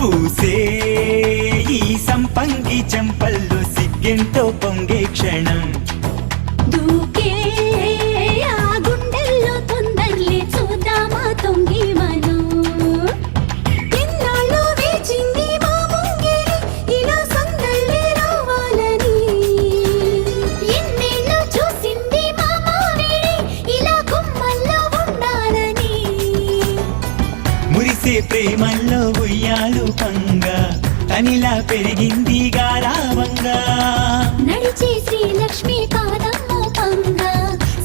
పూసే ఈ సంపంగి చెంపల్లో సిగ్గెంతో పొంగే క్షణం దూకే ఆ గుండెల్లో తొందరలే చూద్దామా తొంగి మనం ఎన్నాళ్ళు వేచింది మా ముంగిరి ఇలా సందళ్ళే రావాలని ఎన్నేళ్ళు చూసింది మా మావిడి ఇలా గుమ్మల్లో ఉండాలని మురిసే ప్రేమల్లో ఉయ్యాలు పంగా తనిలా పెరిగింది గారావంగా నడిచే శ్రీలక్ష్మి పాదమ్మ పంగా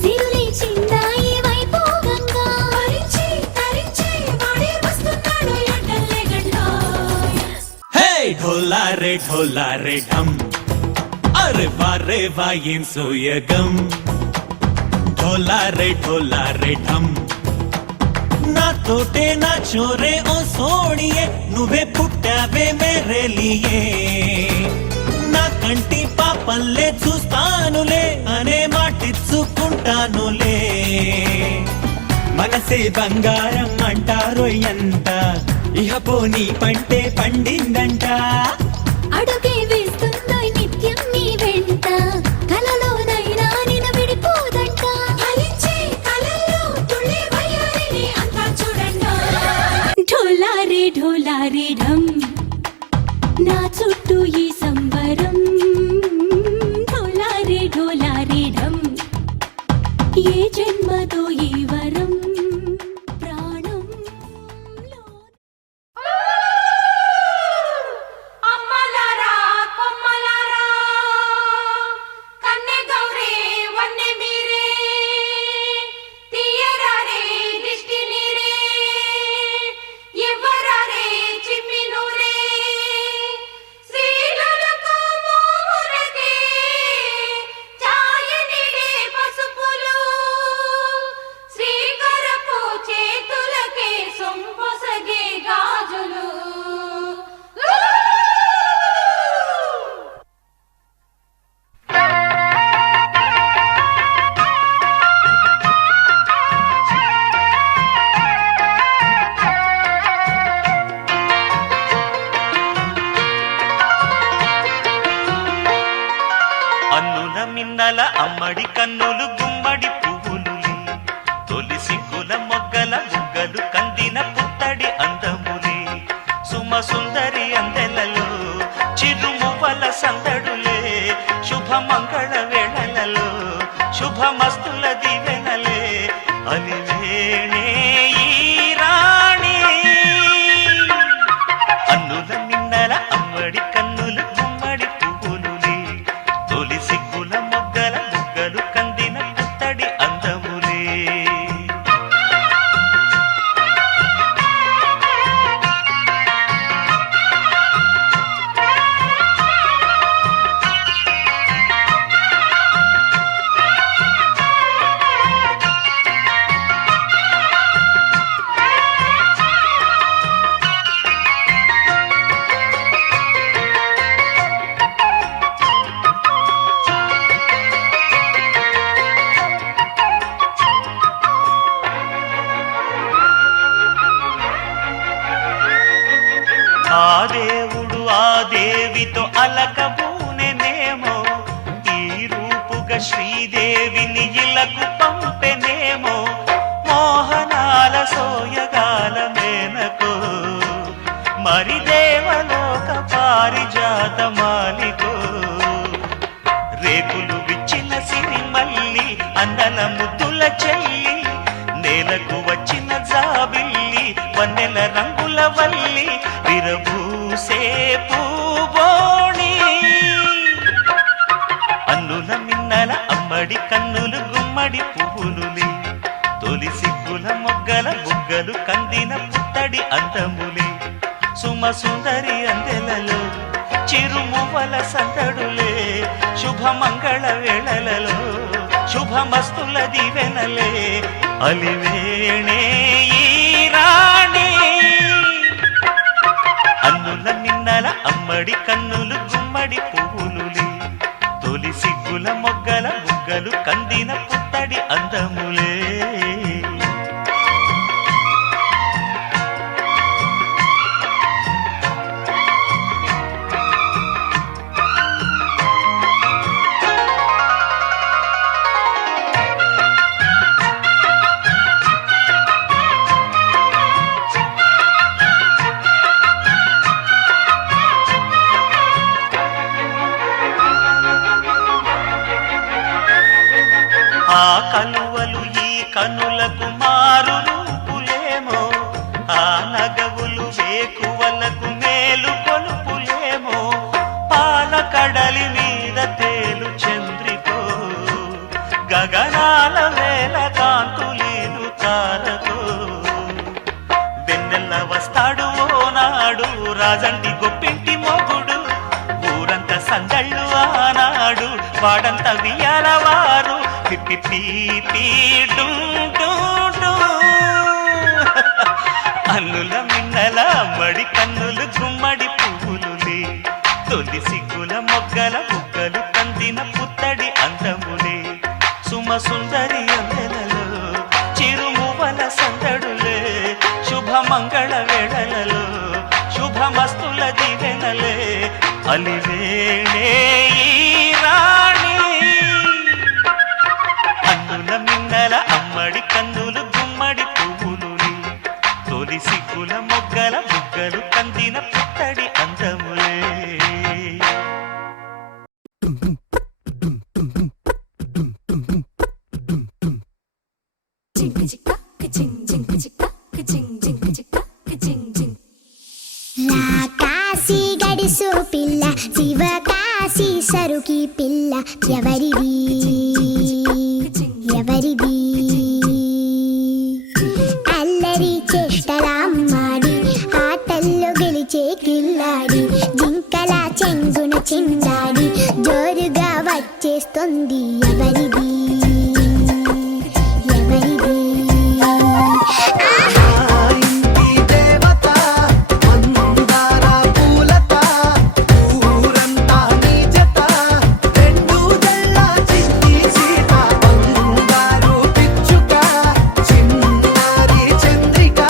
సిరులే చిందాయి వైభోగంగా తరించి తరించి వాడే వస్తున్నాడు ఎండల్లే గడ్డో హే ఢోలా రే ఢమ్ అరే వా ఏం సోయగం ఢోలా రే ఢమ్ నా తోటే నా చోరే ఓ సోడియే నువ్వే పుట్టావే మేరే లియే నా కంటి పాపల్లే చూస్తానులే అనే మాటిచ్చుకుంటానులే మనసే బంగారం అంటారో ఎంత ఇహ పోనీ పంటే పండిందంట అడుగే వేస్తుందో నిత్యం నీ వెంట కలలోనైనా నిన విడిపోదంట ఫలించే కలల్లో తుళ్ళే వయ్యారిని అంతా చూడండి ఢోలా రే ఢమ్ నా చుట్టూ ఈ సంబరం ఢోలా రే ఢమ్ ఏ జన్మదో ఈ వరం ప్రాణం అమ్మలారా కొమ్మలారా కన్నె గౌరే వన్నె మీరే తీయరారే దిష్టి నీరే ఎవరారే చిమ్మి నూరే శ్రీలకు మోమునకే ఛాయనిలే పసుపులు శ్రీకరపు చేతులకే సొంపొసగే గాజులు అన్నుల మిన్నల అమ్మడి కన్నులు గుమ్మడి పువ్వులులే తొలి సిగ్గుల మొగ్గల బుగ్గలు కందిన పుత్తడి అందములే సుమ సుందరి అందెలలో చిరుమువ్వల సందడులే శుభ మంగళ వేళలలో శుభమస్తుల దివెనలే అలివేణే ఈ రాణి అన్నుల మిన్నల అమ్మడి కన్నులు గుమ్మడి పువ్వులులే తొలి సిగ్గుల మొగ్గల బుగ్గలు కందిన పుత్తడి అందములే ఆ దేవుడు ఆ దేవితో అలకబూనెనేమో ఈ రూపుగా శ్రీదేవిని ఇలకు పంపెనేమో మోహనాల సోయగాల మేనకో మరి దేవలోక పారిజాత మాలికో రేకులు విచ్చిన సిరిమల్లి అందల ముద్దుల చెల్లి నేలకు వచ్చిన జాబిల్లి వన్నెల రంగుల వల్లి విరబూసే పూబోణి అన్నుల మిన్నల అమ్మడి కన్నులు గుమ్మడి పువ్వులులే తొలి సిగ్గుల మొగ్గల బుగ్గలు కందిన పుత్తడి అందములే సుమ సుందరి అందెలలో చిరుమువ్వల సందడులే శుభమంగళ వేళలలో శుభమస్తుల దివెనలే అలివేణే ఈ రాణి అన్నుల మిన్నల అమ్మడి కన్నులు గుమ్మడి పువ్వులులే తొలి సిగ్గుల మొగ్గల బుగ్గలు కందిన పుత్తడి అందములే అందాల వేల కాంతులీలు తారతో వెన్నెల్ల వస్తాడు ఓనాడు రాజంటి గొప్పింటి మొగుడు ఊరంతా సందళ్ళు ఆనాడు వాడంతా వియ్యాల వారు పిప్పి పీ డు డు డు. అన్నుల మిన్నల అమ్మడి కన్నులు గుమ్మడి పువ్వులులే తొలి సిగ్గుల మొగ్గల బుగ్గలు కందిన పుత్తడి అందములే సుమ సుందరి అందెలలో చిరుమువల సందడులే శుభమంగళ వేళలలో శుభమస్తుల దీవెనలే అలివేణే ఈ రాణి అన్నుల మిన్నల అమ్మడి కన్నులు గుమ్మడి పువ్వులులే తొలి సిగ్గుల మొగ్గల బుగ్గలు కందిన పుత్తడి అందములే. కాశీ గడుసు పిల్ల శివ కాశీ సరుకి పిల్ల ఎవరిది ఎవరిది అల్లరి చేష్టలామ్మాడి ఆటల్లో గెలిచే కిల్లాడి జింకల చెంగున చిందాడి జోరుగా వచ్చేస్తుంది ఎవరిది ఎవరిది ఇంటి దేవత మందార పూలత ఊరంతా నీ జత రెండు జల్ల చిట్టి సీత బంగారు పిచ్చుక చిన్నారి చంద్రిక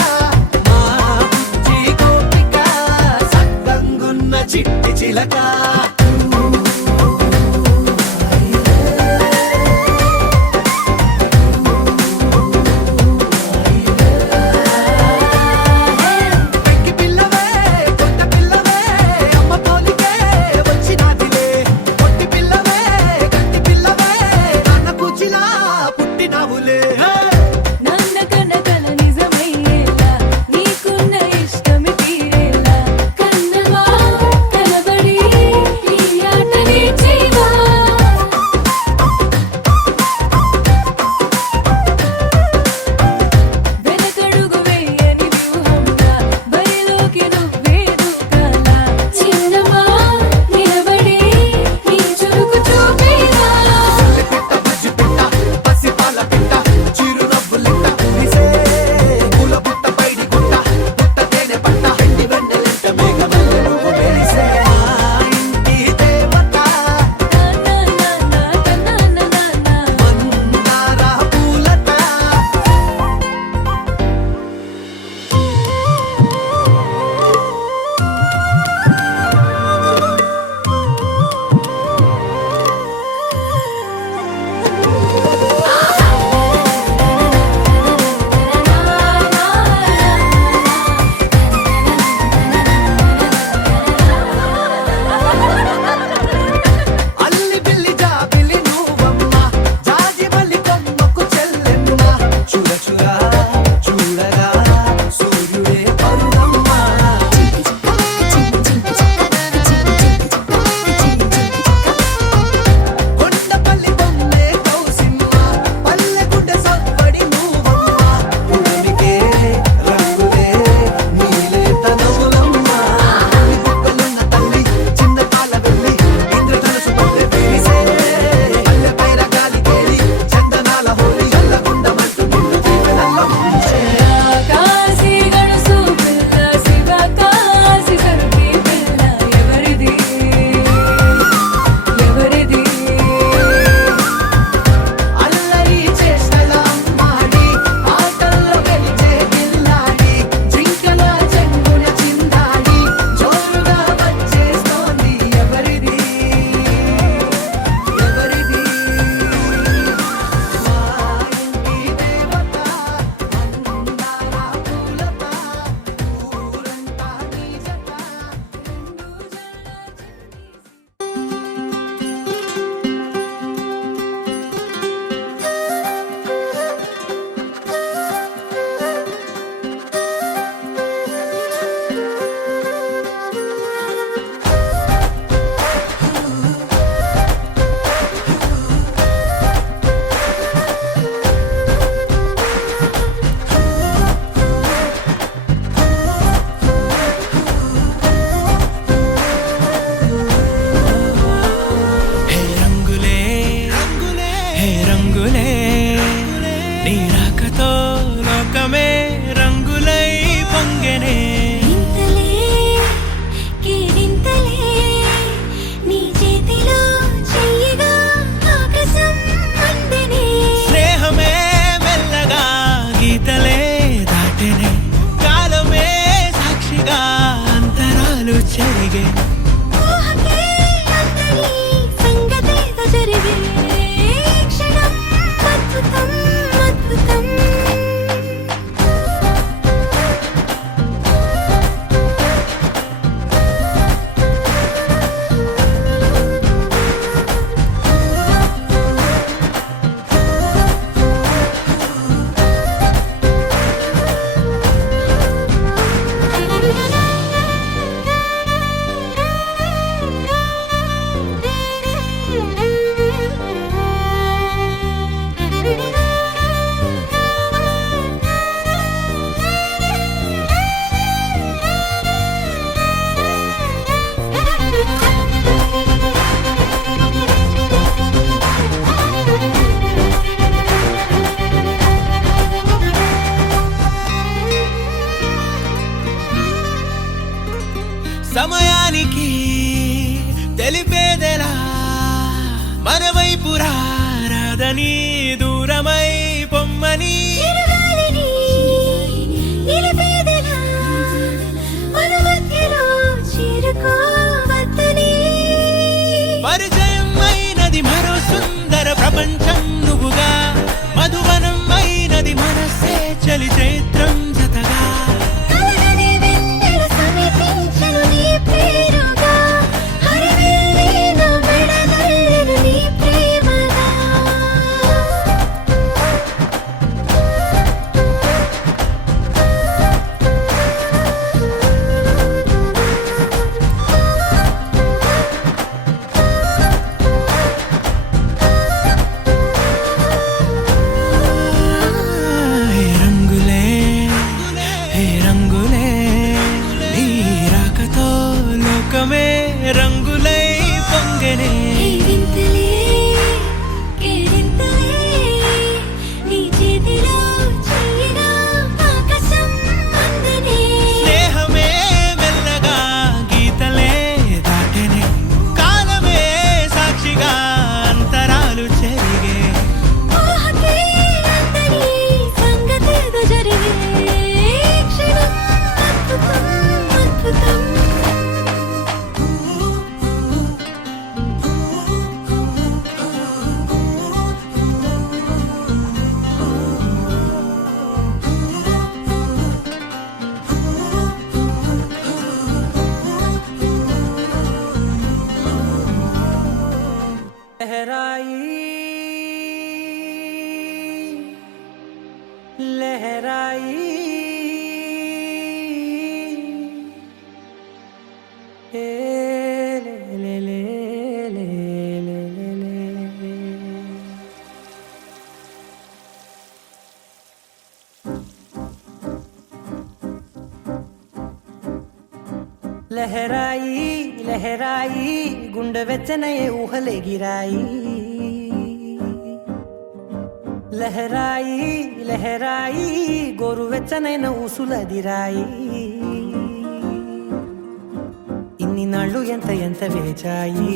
దాటెనే వింతలే కేరింతలే నీ చేతిలో చెయ్యగా ఆకాశం అందనే స్నేహమే మెల్లగా గీతలే దాటెనే కాలమే సాక్షిగా అంతరాలు చెరిగే ఊహకే అందని సంగతేదో జరిగే క్షణం అద్భుతం అద్భుతం సమయానికి తెలిపేదెలా మన వైపు రాదని దూరమై పొమ్మని చిరుగాలిని నిలిపేదెలా మన మధ్యలో చేరుకోవద్దని పరిచయం అయినది మరో సుందర ప్రపంచం నువ్వుగా మధువనం అయినది మనసే చలి చైత్రం జతగా కలగని వెన్నెల సమీపించను నీ పేరుగా హరివెల్లి నా మెడదల్లెను నీ ప్రేమగా హే రంగులే హే రంగులే నీ రాకతో లోకమే రంగులై పొంగెనే ఈ వింతలే కేరింతలే నీ చేతిలో చెయ్యగా ఆకాశం అందనే స్నేహమే మెల్లగా గీతలే దాటెనే కాలమే సాక్షిగా అంతరాలు చెరిగే ఊహకే అందని సంగతేదో జరిగే క్షణం అద్భుతం అద్భుతం लहराई ए ले ले ले ले ले ले లహరాయి లహరాయి గుండె వెచ్చనయే ఊహలే గిరాయి లహరాయి లహరాయి గోరు వెచ్చనైన ఊసులదిరాయి ఇన్ని నాళ్ళు ఎంత ఎంత వేచాయి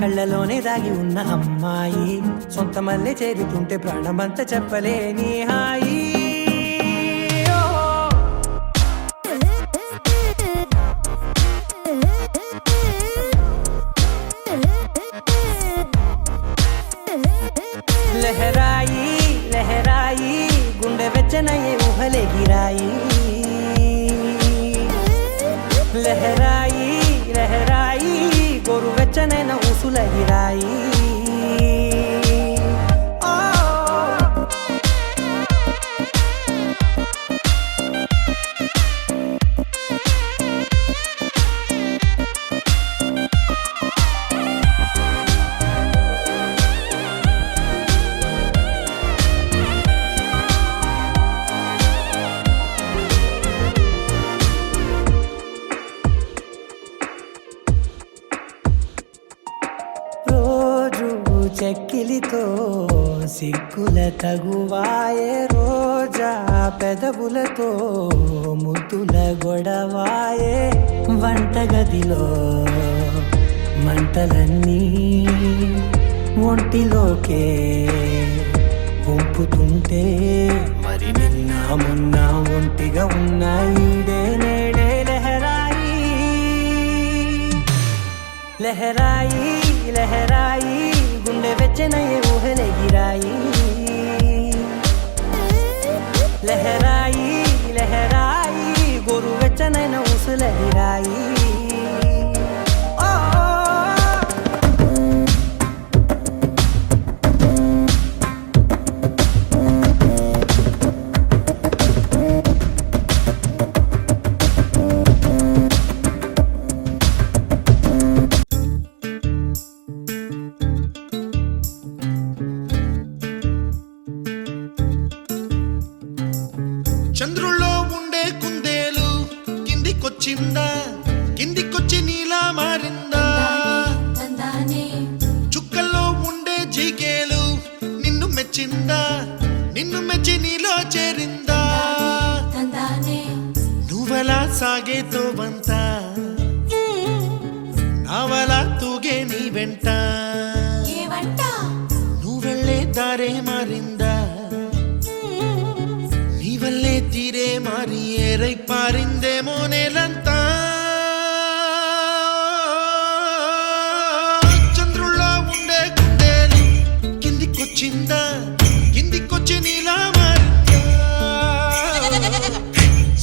కళ్ళలోనే దాగి ఉన్న అమ్మాయి సొంత మల్లె చేరుతుంటే ప్రాణమంత చెప్పలేని హాయి లహరాయి లహరాయి గుండె వెచ్చనయే ఊహలే గిరాయి లహరాయి లహరాయి గోరు వెచ్చనైన ఊసులగిరాయి చెక్కిలితో సిక్కుల తగువాయే రోజు రోజా పెదవులతో ముద్దుల గొడవాయే వంటగదిలో మంటలన్నీ ఒంటిలోకే వంపుతుంటే మరి నిన్న మొన్న ఒంటిగా ఉన్న ఈడే నేడే లహరాయి లహరాయి లహరాయి గుండె వెచ్చనయ్యే ఊహలెగిరాయి లహరాయి లహరాయి గోరు వెచ్చనైన ఊసులెగిరాయి చంద్రుల్లో ఉండే కుందేలు కిందికొచ్చిందా కిందికొచ్చి నీలా మారిందా చుక్కల్లో ఉండే జీకేలు నిన్ను మెచ్చిందా నిన్ను మెచ్చి నీలో చేరిందా నువ్వలా సాగేతో బంత నావలా తూగే నీ వెంట నువ్వెళ్ళే దారే మారిందా నీవల్లే తీరే మారి ఏరై పారిందేమో నేలంతా చంద్రుల్లో ఉండే కుందేలు కిందికొచ్చిందా కిందికొచ్చి నీలా మారిందా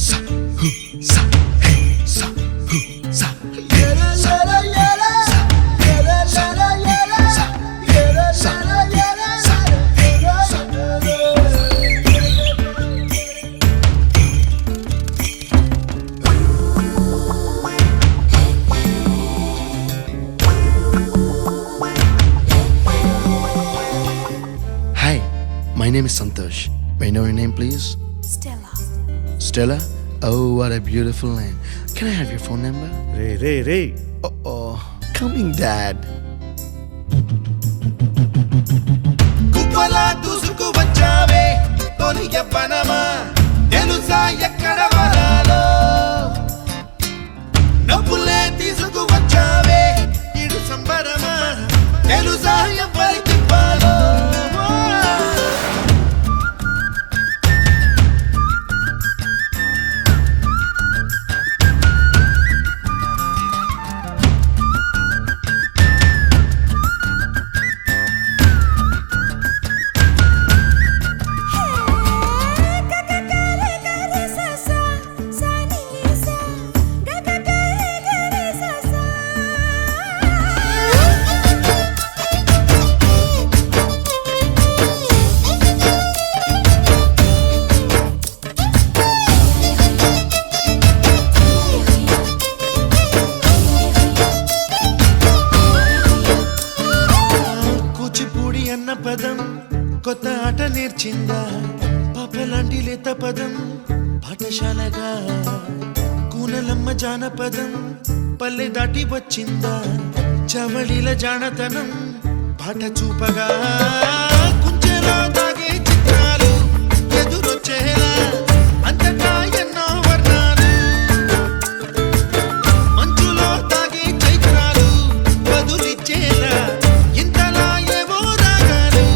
సా హు సా హే సా హు సా Hi, my name is Santosh. May I know your name, please? Stella. Stella? Oh, what a beautiful name. Can I have your phone number? Ray Oh, coming, Dad. కుప్పలా దూసుకు వచ్చావే తొలి యవ్వనమా తెలుసా ఎక్కడ వరాలో నవ్వులే తీసుకు వచ్చావే ఇడు సంబరమా తెలుసా ఎవరికి పాలో కూచిపూడి అన్న పదం కొత్త ఆట నేర్చిందా పాపలాంటి లేత పదం పాఠశాలగా కూనలమ్మ జానపదం పల్లె దాటి వచ్చిందా చవళిల జానతనం పాట చూపగా కుంచెలో దాగే చిత్రాలు ఎదురొచ్చేలా అంతటా ఎన్నో వర్ణాలు మంచులో దాగే చైత్రాలు బదులిచ్చేలా ఇంతలా ఏవో రాగాలు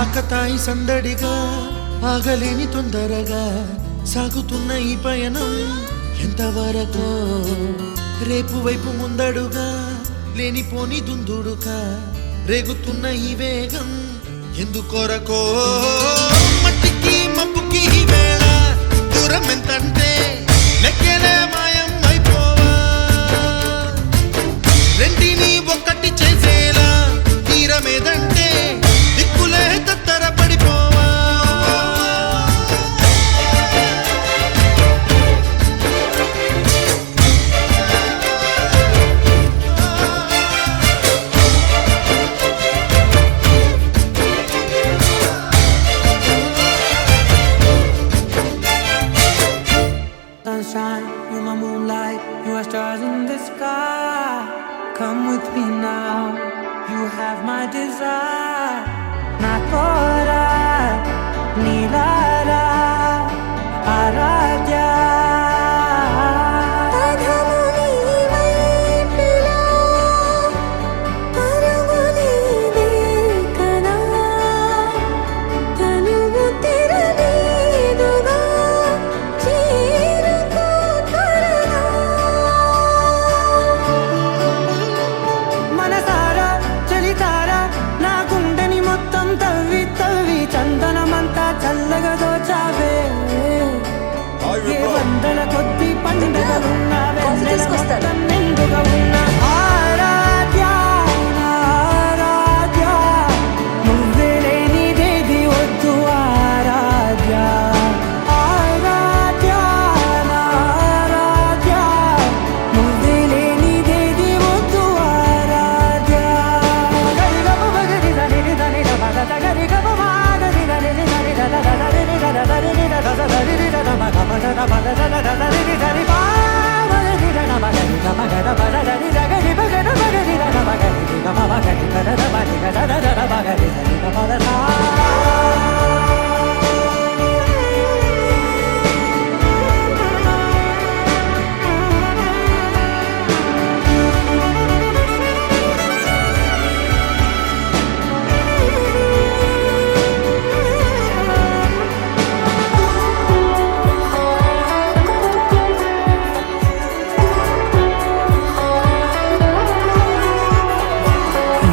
ఆకతాయి సందడిగా ఆగలేని తొందరగా సాగుతున్న ఈ పయనం ఎంతవరకు రేపు వైపు ముందడుగా లేనిపోని దుందుడుగా రేగుతున్న ఈ వేగం ఎందుకొరకో మట్టికి మబ్బుకి ఈ వేళ దూరం ఎంతంటే లెక్కలే మాయం అయిపోవా రెండిని ఒక్కటి చేసేలా తీరమేదంటే దిక్కులే తత్తర పడిపోవా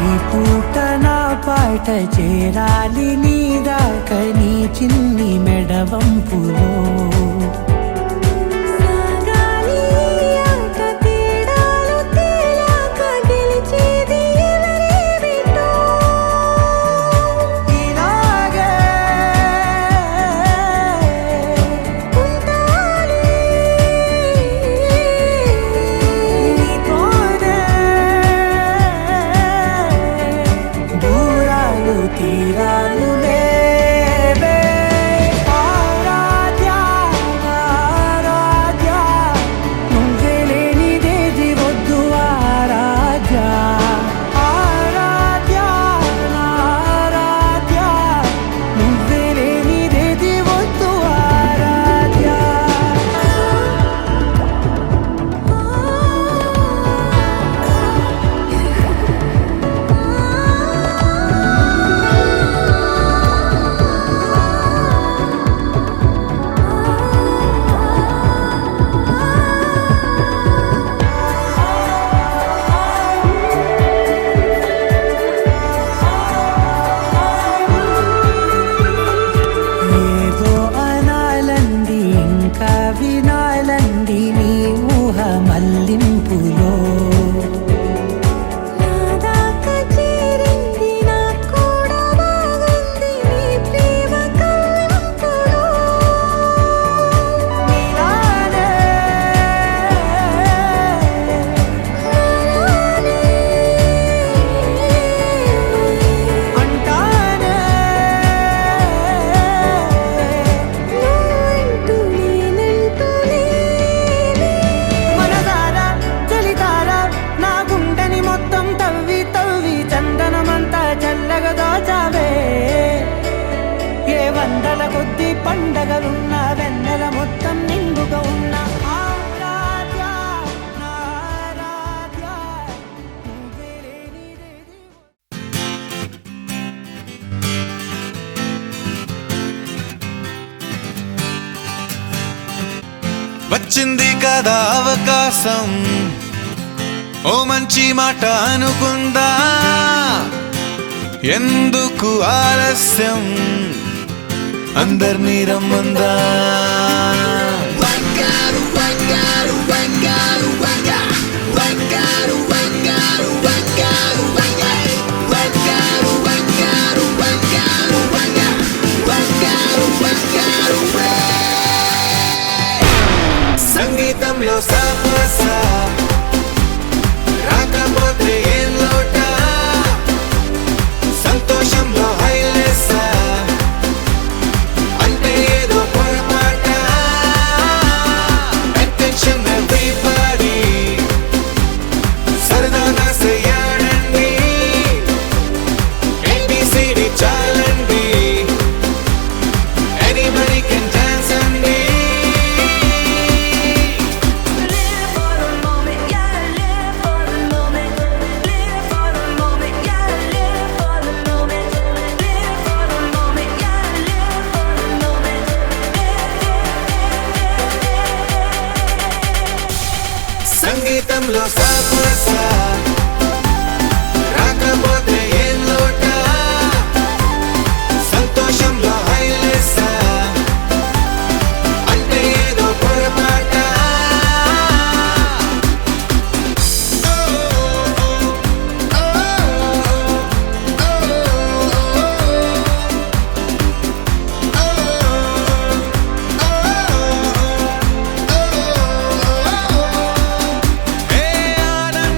ఈ పూట నా పాట చేరాలి నీ దాకా నీ చిన్ని మెడవంపులో సాగాలి ఆట తీరాలు తేలాక గెలిచేది ఎవరేమిటో ఇలాగే ఉంటాలి నీతోనే దూరాలు తీరాలు లేవే ఆరాధ్య ఆరాధ్య నువ్వే లేనిదేది వద్దు ఆరాధ్య ఆరాధ్య ఆరాధ్య నువ్వే లేనిదేది వద్దు ఆరాధ్య ఏదో అనాలంది ఇంకా వినాలంది నీ ఊహ మల్లింపులో నా దాకా చేరింది నా కూడా బాగుంది నీ ప్రేమ కవ్వింపులో నీలానే అంటానే నువ్వంటూ నేనంటూ లేనే మనసారా చలితారా నా గుండెని మొత్తం తవ్వి తవ్వి చందనమంతా చల్లగా దోచావే ఏ వందల కొద్ది పండగలున్న వెన్నెల మొత్తం నిండుగా ఉన్న ఆరాధ్య నా ఆరాధ్య నువ్వే లేనిదేది వచ్చింది కదా అవకాశం ఓ మంచి మాట అనుకుందా ఎందుకు ఆలస్యం అందర్నీ రమ్మందా సంగీతంలో సాపస రాకపోతే ఏం లోట సంతోషంలో హైలేస అంటే ఏదో పొరపాట attention everybody సరదాగా చేయాలండి ABCD చాలండి anybody can dance అండి Live for the moment, yeah, live for the moment. Live for the moment, yeah, live for the moment. Live for the moment, yeah, live for the moment. సంగీతంలో సాపస రాకపోతే ఏం లోట సంతోషంలో హైలేస అంటే ఏదో పొరపాట ఏ ఆనంద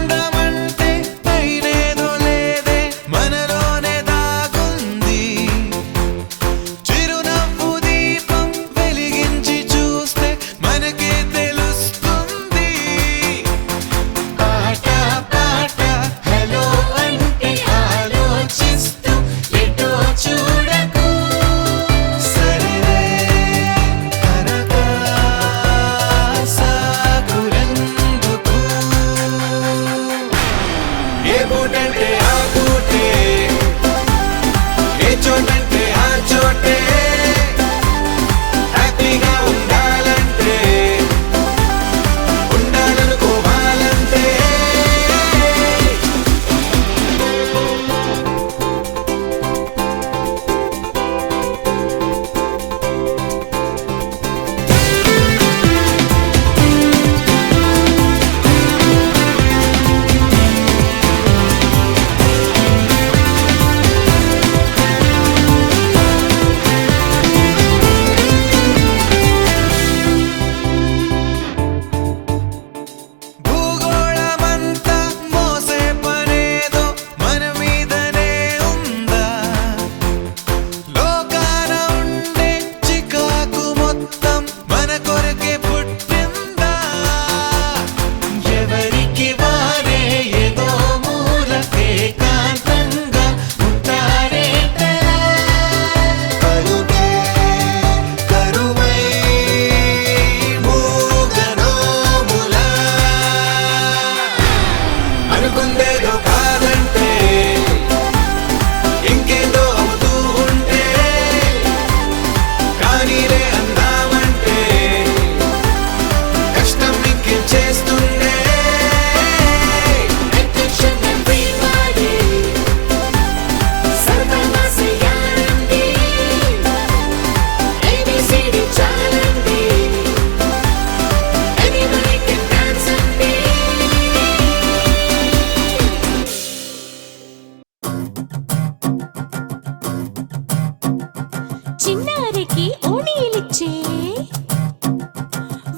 చిన్నారికి ఓణీలిచ్చే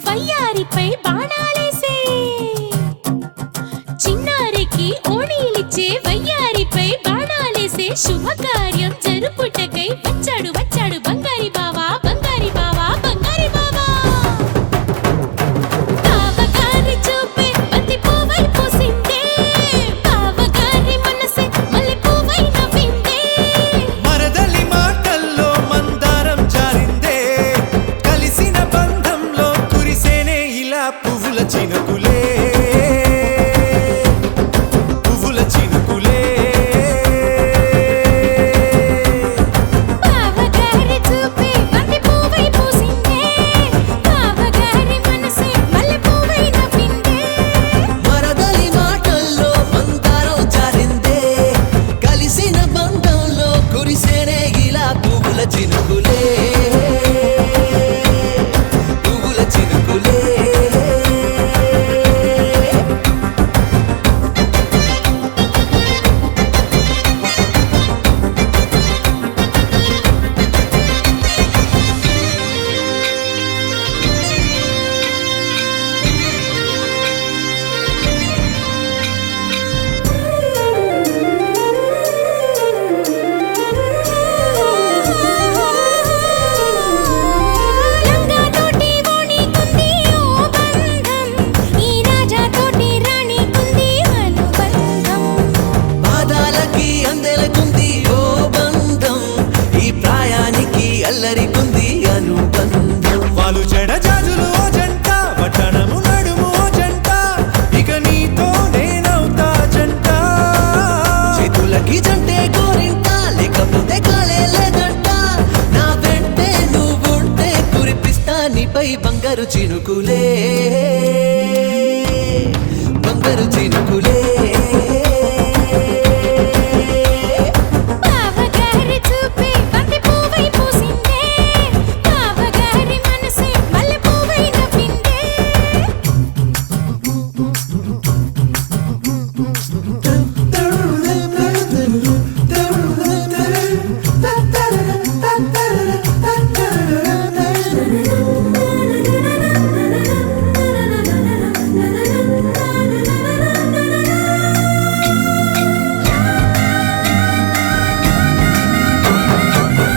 వయ్యారిపై బాణాలేసే చిన్నారికి ఓణీలిచ్చే వయ్యారిపై బాణాలేసే శుభకార్యం జరుపుటకై వచ్చాడు వచ్చాడు బంగారి బావా బంగారి బావా బంగారి బావా బావగారి చూపే బంతి పువ్వై పూసిందే బావగారి మనసే మల్లె పువ్వై నవ్విందే మరదలి మాటల్లో మందారం జారిందే కలిసిన బంధంలో కురిసేనే ఇలా పువ్వుల చినుకులే పువ్వుల చినుకులే బావగారి చూపే బంతి పువ్వై పూసిందే బావగారి మనసే మల్లె పువ్వై నవ్విందే మరదలి మాటల్లో మందారం జారిందే కలిసిన బంధంలో కురిసేనే ఇలా పువ్వుల చినుకులే పువ్వుల చినుకులే లంగాతోటి ఓణీకుంది ఓ బంధం ఈ రాజాతోటి రాణికుంది అనుబంధం పాదాలకి అందెలకుంది ఓ బంధం ఈ ప్రాయానికి అల్లరికుంది అనుబంధం వాళ్ళు చెడ జాజులు ఓ జంట పట్టణము నడుము ఓ జంట ఇక నీతో నేనవుతా జంట చేతులకి జంటే గోరింట లేకపోతే కాలే లేదంట నా వెంటే నువ్వుంటే కురిపిస్తా నీపై బంగారు చినుకులే బంగారు చినుకులే బావగారి చూపే బంతి పువ్వై పూసిందే బావగారి మనసే మల్లె పువ్వై నవ్విందే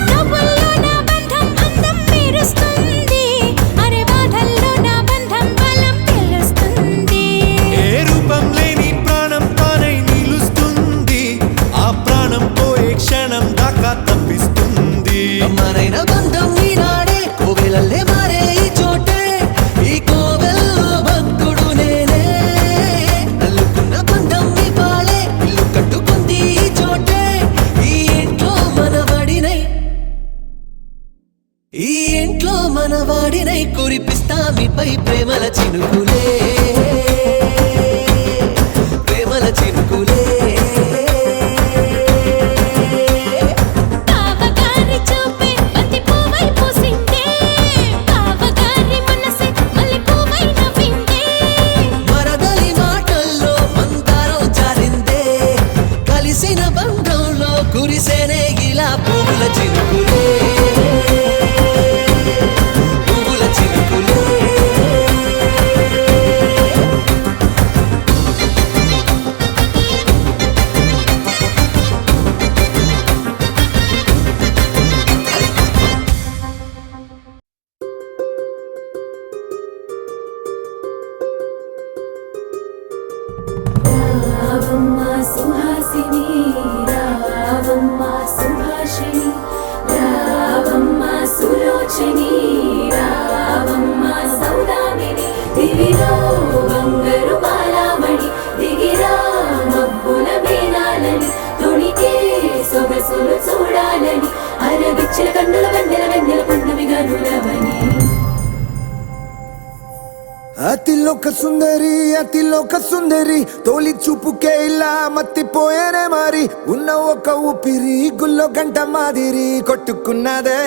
నవ్వుల్లో నా బంధం అందం మెరుస్తుంది అరే బాధల్లో నా బంధం బలం తెలుస్తుంది ఏ రూపం లేని ప్రాణం తానై నిలుస్తుంది ఆ ప్రాణం పోయే క్షణం దాకా తప్పిస్తుంది అమ్మనైన బంధం ఈనాడే కోవెలల్లే మారే ఈ చోటే ఈ కోవెల్లో భక్తుడు నేనే అల్లుకున్న బంధం ఈ పాలే ఇల్లు కట్టుకుంది ఈ చోటే ఈ ఇంట్లో మనవాడినై ఈ ఇంట్లో మనవాడినై కురిపిస్తా మీపై ప్రేమల చినుకులే ప్రేమల చినుకులే బావగారి చూపే బంతి పువ్వై పూసిందే బావగారి మనసే మల్లె పువ్వై నవ్విందే మరదలి మాటల్లో మందారం జారిందే కలిసిన బంధంలో కురిసేనే ఇలా పువ్వుల చినుకులే పువ్వుల చినుకులే రావమ్మ సుహాసిని రావమ్మ సుభాషిణి రావమ్మ సులోచని రావమ్మ సౌదామిని దివిలో బంగారు బాలామణి దిగిరా మబ్బుల మేనాలని తొణికే సొగసులు చూడాలని అరవిచ్చిన కన్నుల వెన్నెల వెన్నెల పున్నమిగా నులవని అతిలోక సుందరి తోలి చూపుకే ఇలా మత్తిపోయేనే మరి ఉన్న ఒక ఊపిరి గుల్లో గంట మాదిరి కొట్టుకున్నదే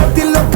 అతిలోక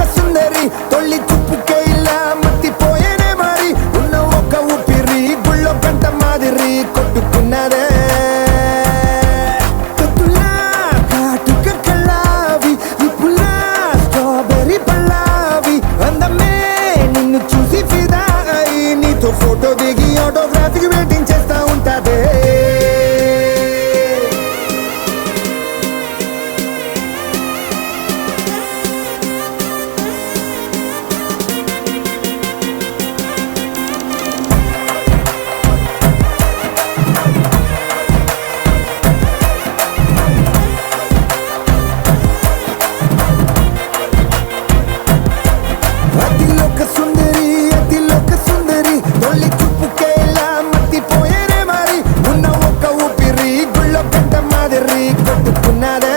లోక సుందరి అతి లోక సుందరి తొలి చూపుకే ఇలా మత్తిపోయేనే మరి ఉన్న ఒక ఊపిరి గుళ్ళో గంట మాదిరి కొట్టుకున్నదే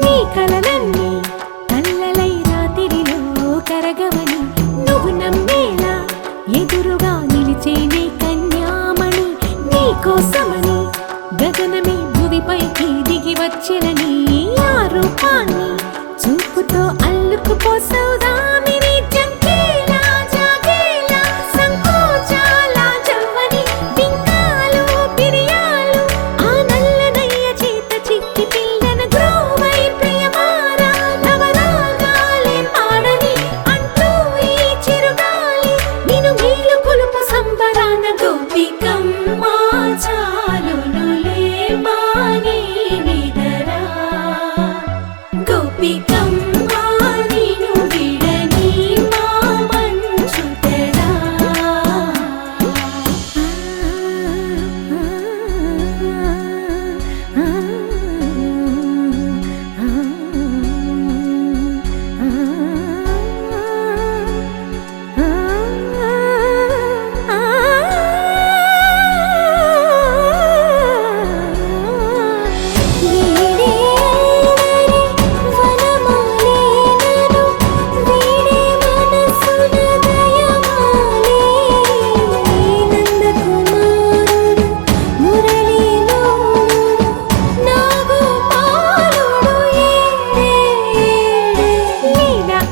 నీ కలలన్నీ కల్లలై రాత్రిలో కరగవని నువ్వు నమ్మేలా ఎదురుగా నిలిచే నీ కన్యామణి నీ కోసమని గగనమే భూమిపైకి దిగి వచ్చినని ఆ రూపాన్ని చూపుతో అల్లుకుపోసౌదామిని జంకేలా జాగేలా సంకోచాల జవ్వని బింకాలు బిరియాలు ఆ నల్లనయ్య చేత చిక్కి పిల్లన గ్రోవై ప్రియమారా నవరాగాలే పాడని అంటూ ఈ చిరుగాలి నిన్ను మేలు కొలుపు సంబరాన గోపికమ్మ చాలునులే మాని నిదరా గోపికమ్మ నిన్ను విడని మా మంచు తెరా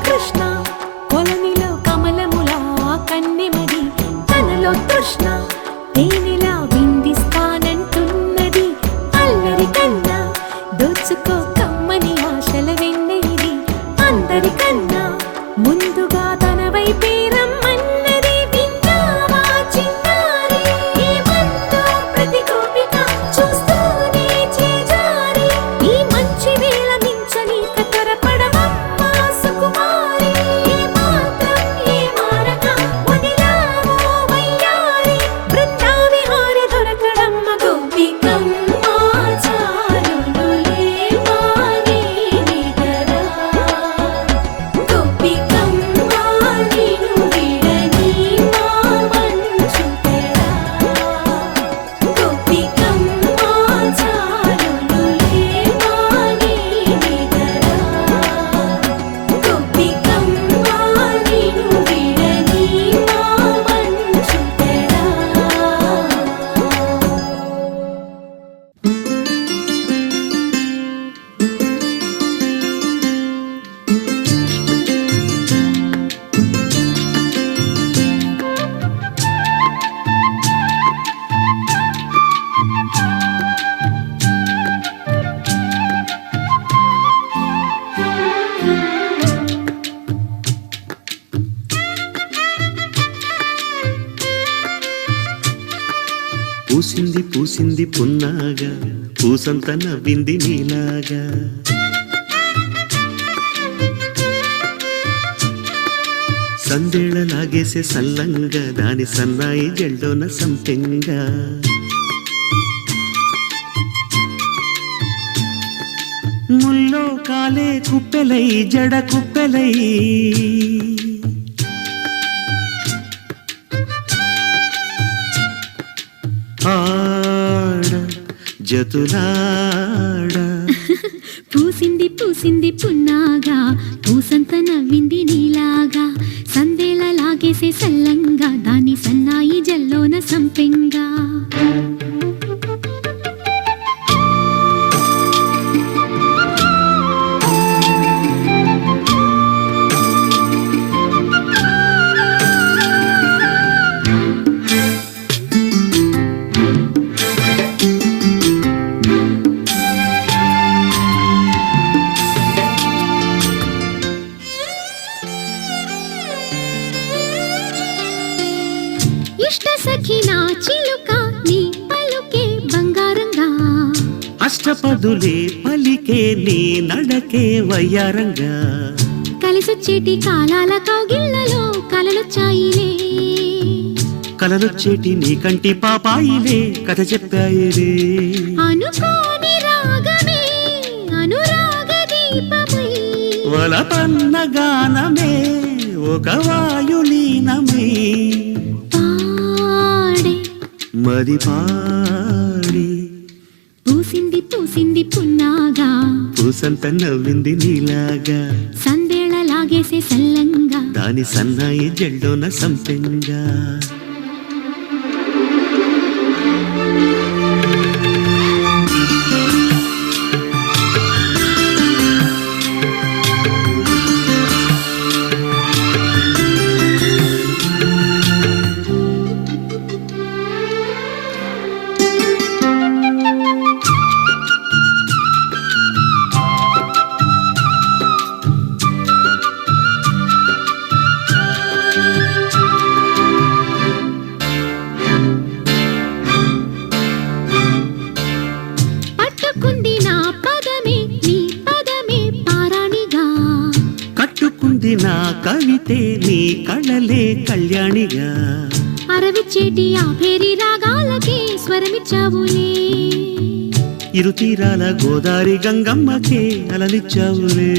కృష్ణ కొలనిలో కమలములా కన్నెమది తనలో తృష్ణ తేనెలా విందిస్తానంటున్నది అల్లరి కన్నా దోచుకో కమ్మని ఆశల వెన్నెయిది అందరికన్నా ముందుగా తన వైపే రమ్మన్నది విన్నావా చిన్నారి ఏమందో ప్రతి గోపిక చూస్తూనే చేజారి ఈ మంచి వేళ మించని కతరపడవమ్మా సుకుమారి ఏ మాత్రం ఏ మారక వదిలావో వయ్యారి బృందావిహారి దొరకడమ్మ గోపికమ్మ చాలునులే మాని నిదరా గోపికమ్మ నిన్ను విడని మా మంచు తెరా గోపికమ్మ చాలునులే మాని నిదరా గోపికమ్మ నిన్ను విడని మా మంచు తెరా పూసింది పూసింది పున్నాగా పూసంత నవ్వింది నీలాగా సందేళ లాగేసే సల్లంగా దాని సన్నాయి జల్లోన సంపెంగా ముల్లో కాలే కుప్పెలై జడ కుప్పెలై ఆడ జతులాడ పూసింది పూసింది పున్నాగా పూసంత నవ్వింది నీలాగా సందేళ లాగేసే సల్లంగా దాని సన్నాయి జల్లోన సంపెంగా ఇష్ట సఖి నా చిలుక నీ పలుకే బంగారంగా అష్టపదులే పలికే నీ నడకే వయ్యారంగా కలిసొచ్చేటి కాలాల కౌగిళ్లలో కలలొచ్చాయిలే కలలొచ్చేటి నీ కంటి పాపాయిలే కథ చెప్పాయిలే అనుకోని రాగమే అనురాగ దీపమై వలపన్న గానమే ఒక వాయులీనమై పాడే మది పాడి పూసింది పూసింది పున్నాగా పూసంత నవ్వింది నీలాగా సందేళ లాగేసే సల్లంగా దాని సన్నాయి జెండోన సంపెంగా పట్టుకుంది నా పదమే నీ పదమే పారాణిగా కట్టుకుంది నా కవితే నీ కళ్ళలే కళ్యాణిగా అరవిచ్చేటి ఆ పేరి రాగాలకే స్వరమిచ్చావులే ఇరుతీరాల గోదారి గంగమ్మకే అలలిచ్చావులే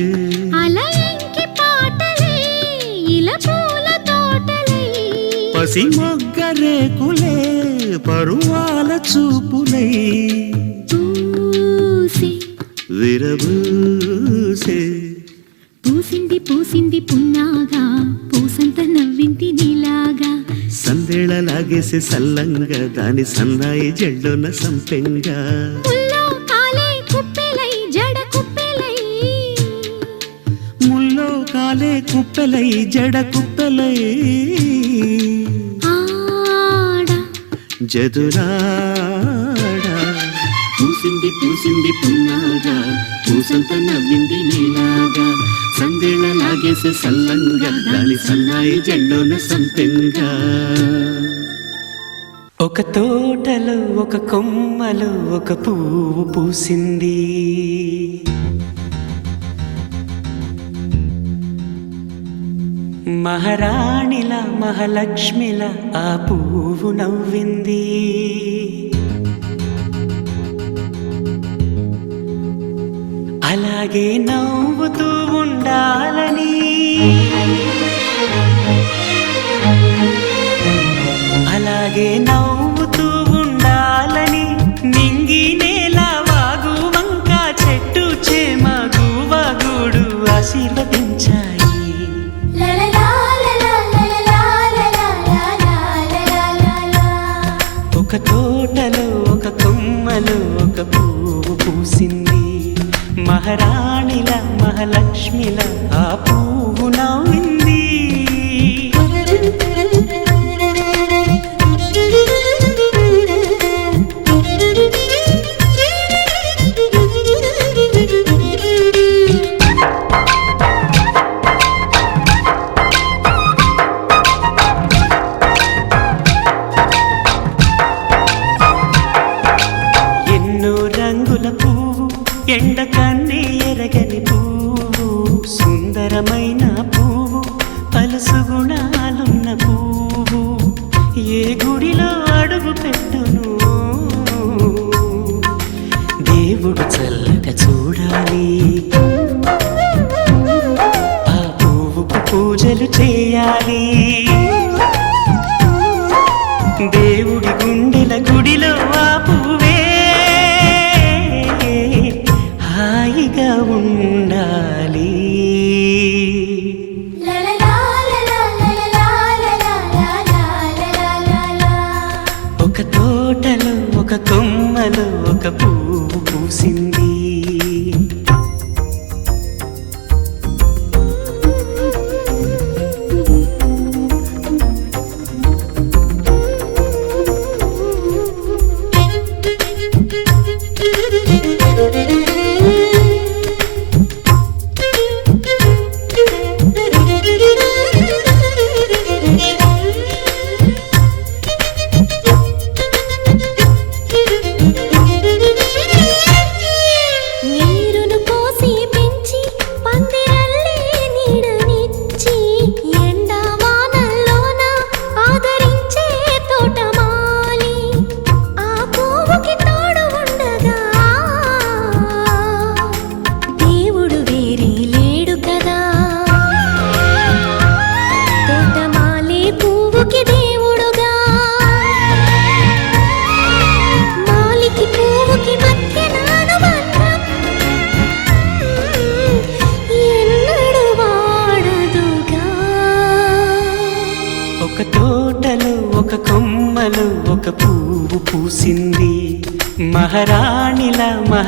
అలయంకి పాటలే ఇలా పూల తోటలే పసి మొగ్గ రేకులే పరువాల చూపులై పూసే విరబూసే పూసింది పూసింది పున్నాగా పూసంత నవ్వింది నీలాగా సందేళ లాగేసే సల్లంగా దాని సన్నాయి జెండోన సంపెంగా ముల్లో కాలే కుప్పెలై జడ కుప్పెలై ముల్లో కాలే కుప్పెలై జడ కుప్పెలై ఆడ జదురాడా పూసింది పూసింది పున్నాగా పూసంత నవ్వింది నీలాగా సందేళ లాగేసే సల్లంగా దాని సన్నాయి జెండోన సంపెంగా ఒక తోటలో ఒక కొమ్మలో ఒక పువ్వు పూసింది మహారాణిలా మహాలక్ష్మిలా ఆ పువ్వు నవ్వింది అలాగే నవ్వుతూ ఉండాలని అలాగే నవ్వుతూ ఉండాలని నింగి నేల వాగు వంక చెట్టు చేమ గువగూడు ఆశీర్వదించాయి ఒక తోటలో ఒక కొమ్మలో ఒక పువ్వు పూసింది మహారాణిల మహాలక్ష్మిల ఆ పువ్వు నవ్వింది ఎన్నో రంగుల పువ్వు ఎండ కన్నే ఎరగని పువ్వు సుందరమైన పువ్వు పలుసు గుణాలున్న పువ్వు ఏ గుడిలో అడుగు పెట్టును దేవుడు చల్లగా చూడాలి ఆ పువ్వుకు పూజలు చేయాలి దేవుడి గుండెల గుడిలో ఆ పువ్వే హాయిగా ఉండాలి ఒక తోటలో ఒక కొమ్మలో ఒక పువ్వు పూసింది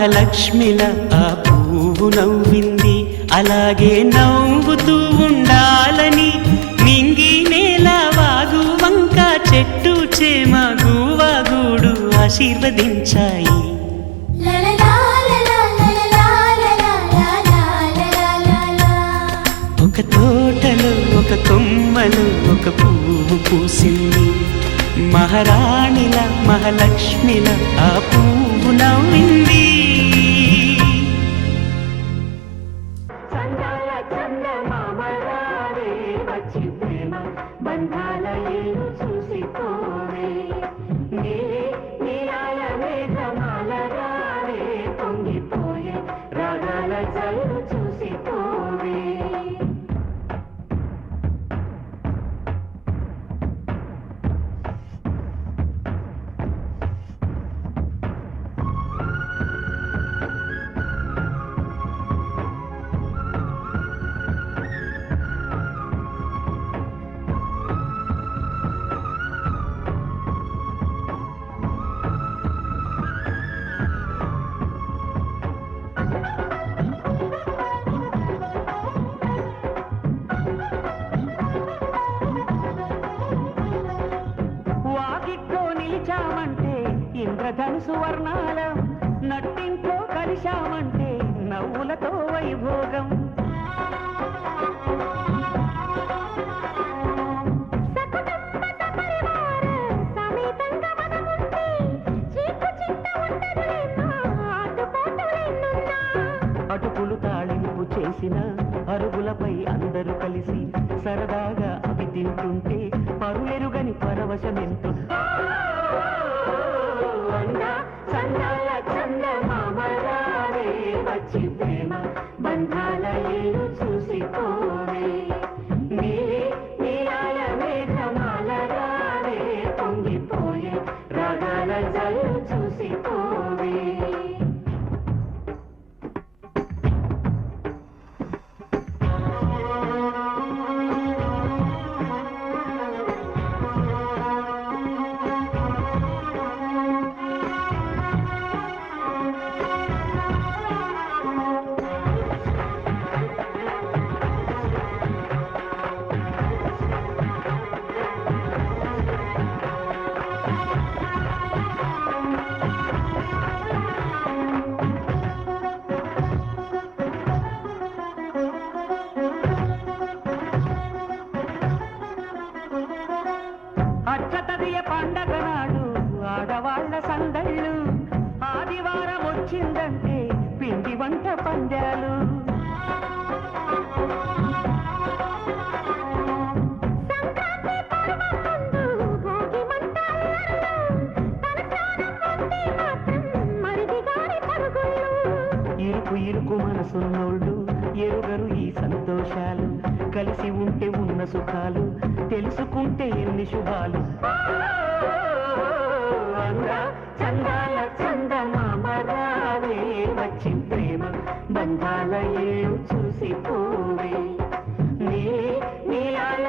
మహాలక్ష్మిల ఆ పువ్వు నవ్వింది, అలాగే నవ్వుతూ ఉండాలని నింగి నేల వాగు వంక చెట్టు చేమ గువాగూడు ఆశీర్వదించాయి. ఒక తోటలో ఒక కొమ్మలో ఒక పువ్వు పూసింది, మహారాణిల మహాలక్ష్మిల ఆ పువ్వు నవ్వింది. ఇంద్రధనుసు వర్ణాలం నట్టింట్లో కలిశామంటే నవ్వులతో వైభోగం. అటుకులు తాళింపు చేసిన అరుగులపై అందరూ కలిసి సరదాగా అవి తింటుంటే పరులెరుగని పరవశమెంతో చందాల చందమామరావే వచ్చి ప్రేమ బంధాల ఏడు చూసిపోవే, నీలే నీలాల మేఘమాల రావే పొంగిపోయే రాగాల జల్లు చూసిపోవే. అచ్చతదియ పండగ నాడు ఆడవాళ్ల సందళ్ళు, ఆదివారం వచ్చిందంటే పిండి వంట పందాలు. ఇరుకు ఇరుకు మనసున్నోళ్ళు ఎరుగరు ఈ సంతోషాలు, కలిసి ఉంటే ఉన్న సుఖాలు తెలుసుకుంటే ఎన్ని శుభాలు. చందాల చందమామరావే వచ్చి ప్రేమ బంధాల ఏడు చూసిపోవే, నీలే నీలాల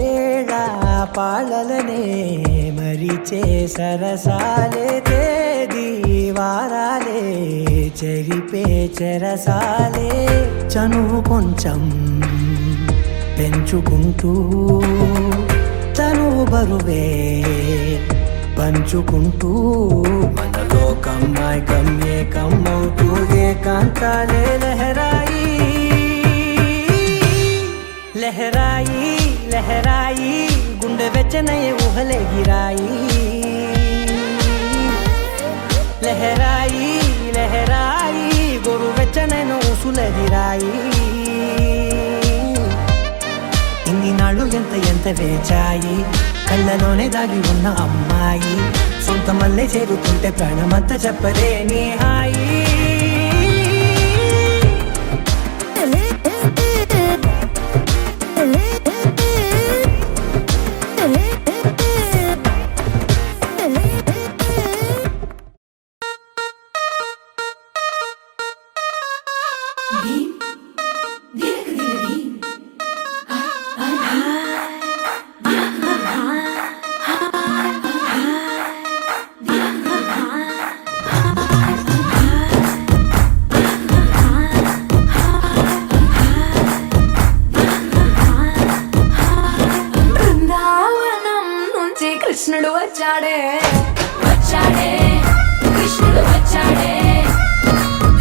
వేళ పాలలనే మరిచే సరసాలే తేదీ వారాలే చెరిపే చెరసాలే చనువు కొంచెం పెంచుకుంటూ తనువు బరువే పంచుకుంటూ మనలో కమ్మాయికం ఏకమవుతూ ఏకాంతాలే లహరాయి లహరాయి లహరాయి గుండె వెచ్చనయ్యే ఊహలే గిరాయి లహరాయి లహరాయి గొరు వెచ్చనైన ఊసులెదిరాయి ఇన్ని నాళ్ళు ఎంత వేచాయి కళ్ళలోనే దాగి ఉన్న అమ్మాయి సొంత మల్లె చేరుతుంటే ప్రాణమంతా చెప్పలేని హాయి బృందావనం నుంచి కృష్ణుడు వచ్చాడే వచ్చాడే కృష్ణుడు వచ్చాడే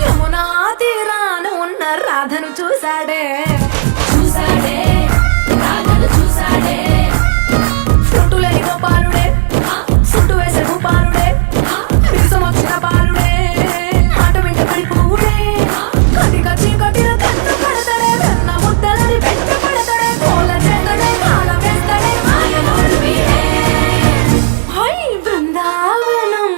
యమునా తీరాన ఉన్న రాధను చూశాడే చూశాడే రాధను చూశాడే ఫ్రూటులేని గోపాలుడే సుట్టు వేసే భూపాలుడే విరుసం వచ్చిన బాలుడే మాట వెంట పడిపోవుడే కటిక చీకటిలో కట్టు పడతాడే వెన్న ముద్దలని వెంట పడతాడే కోల చేతడే కాల వేస్తాడే మాయలోడు వీడే హై బృందావనం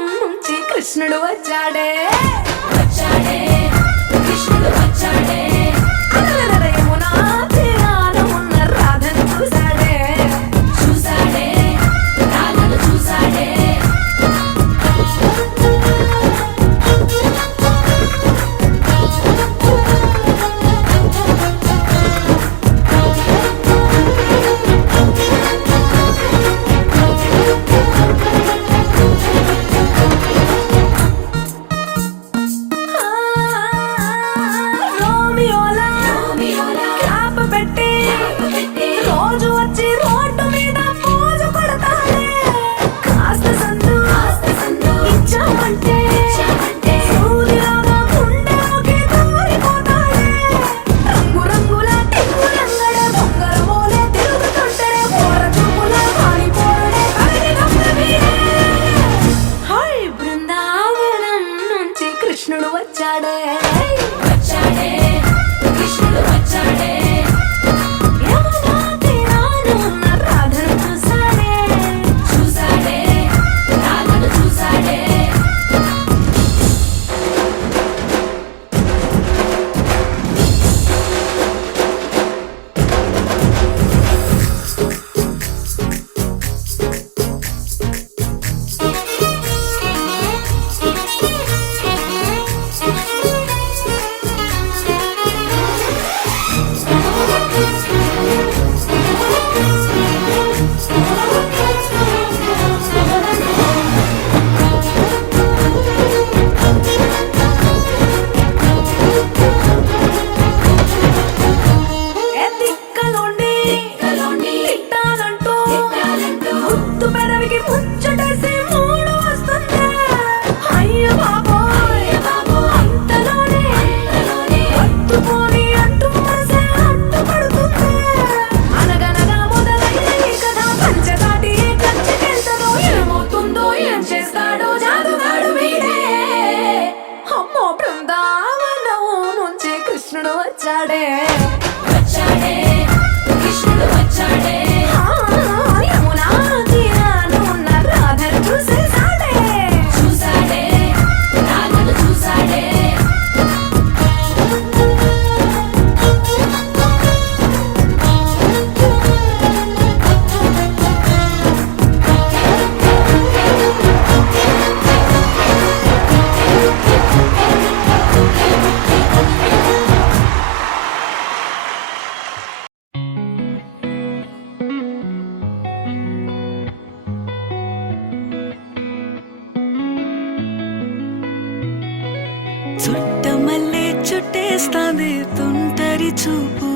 చుట్టమల్లే చుట్టేస్తాంది తుంటరి చూపు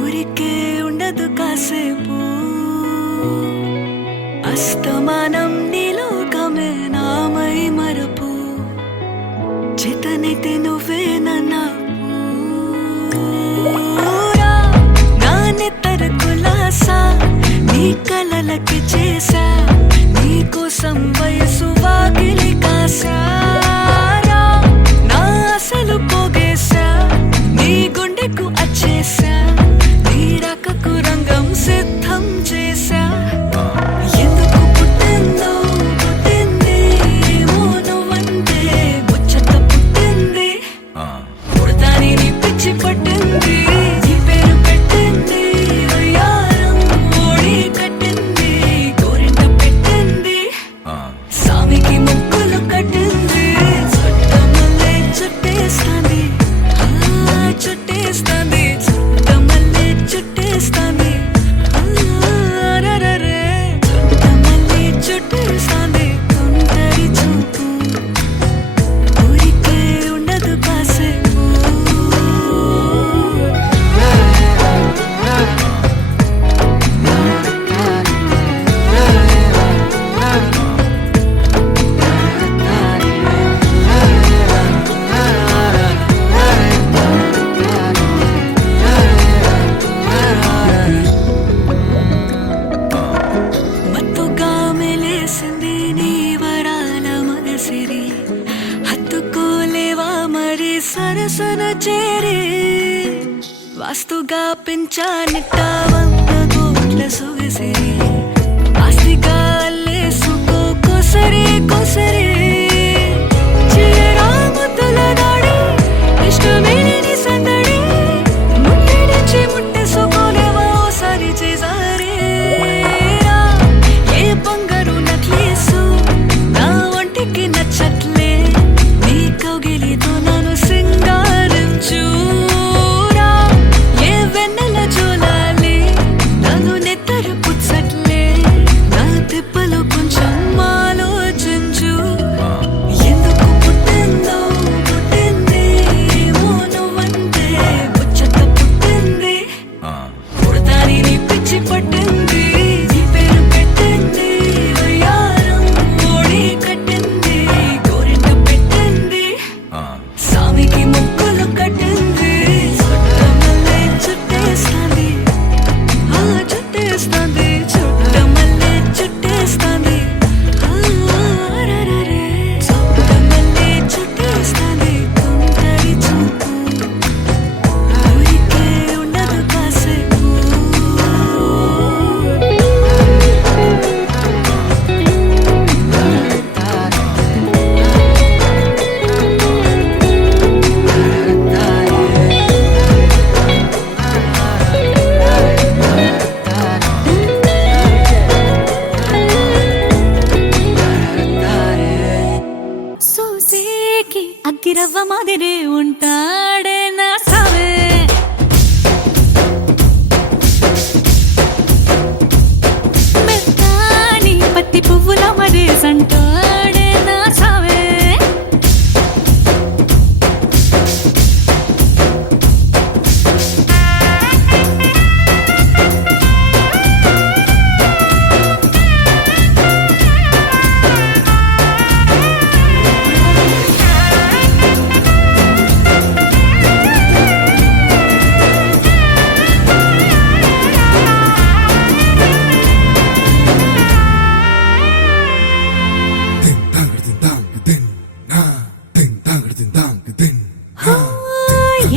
ఊరికే ఉండదు కాసేపు అస్తమానం నీలోకమే నామై మరపు చేతనైతే నువ్వే నన్నా నా నెత్తర కులాసా నీ కలలకి చేసా నీ కోసం వయసు వాకిలి కాసా నా అసలు పోగేసా నీ గుండెకు అచ్చేసా నీ రకకు రంగం సిద్ధం చేసా ఎందుకు పుట్టిందో పుట్టింది ఏమో నువ్వంటే ముచ్చట పుట్టింది పుడతాని నీ పిచ్చి పట్టింది నీ పేరు పెట్టింది వయ్యారం ఓడి కట్టింది గోరింట పెట్టింది సామికి ముక్కులు కట్టింది చుట్టమల్లే చుట్టేస్తాంది చుట్టేస్తాంది చుట్టమల్లే చుట్టేస్తాంది రరరే చుట్టమల్లే చుట్టేస్తాంది తుంటరి చూపు ఊరికే ఉండదు కాసేపు మత్తుగా మెలేసింది నీ వరాల మనసిరి హత్తుకోలేవా మరి సరసన చేరి వాస్తుగా పెంచానిట్ట 100 కోట్ల సొగసిరి ఆస్తిగా అల్లేసుకో కొసరి కొసరి చిరాముతుల దాడి ఇష్టమేని సందడి ముట్టడిచి ముట్టేసుకోలేవా ఓసారి చేసారి ఏ బంగారు నక్లేసు నా ఒంటికి నచ్చట్లే నీ కౌగిలితో నన్ను సింగారించురా ఏ వెన్నెల జోలాలి నన్ను నెత్తరు పుచ్చట్లే నా తిప్పలు కొంచెం ఆలోచించు ఎందుకు పుట్టిందో పుట్టింది ఏమో నువ్వంటే ముచ్చట పుట్టింది పుడతాని నీ పిచ్చి పట్టింది నీ పేరు పెట్టింది వయ్యారం ఓడి కట్టింది గోరింట పెట్టింది సామికి ముక్కులు కట్టింది చుట్టమల్లే చుట్టేస్తాంది చుట్టేస్తాంది చుట్టమల్లే చుట్టేస్తాంది రరరే చుట్టమల్లే చుట్టేస్తాంది తుంటరి చూపు ఊరికే ఉండదు కాసేపు సూసేకి అగ్గిరవ్వ మాదిరే ఉంటాడే నా సావే మెత్తాని పత్తి పువ్వుల మరే సంటాడే నా సావే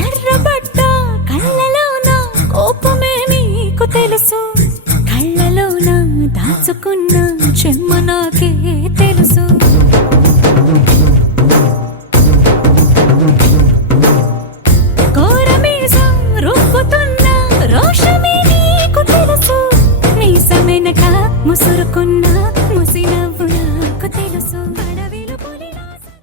ఎర్రబడ్డ కళ్ళలోన కోపమే నీకు తెలుసు కళ్ళలోన దాచుకున్న చెమ్మ నాకే తెలుసు కోరమీసం రుబ్బుతున్న రోషమే నీకు తెలుసు మీసమెనక ముసురుకున్న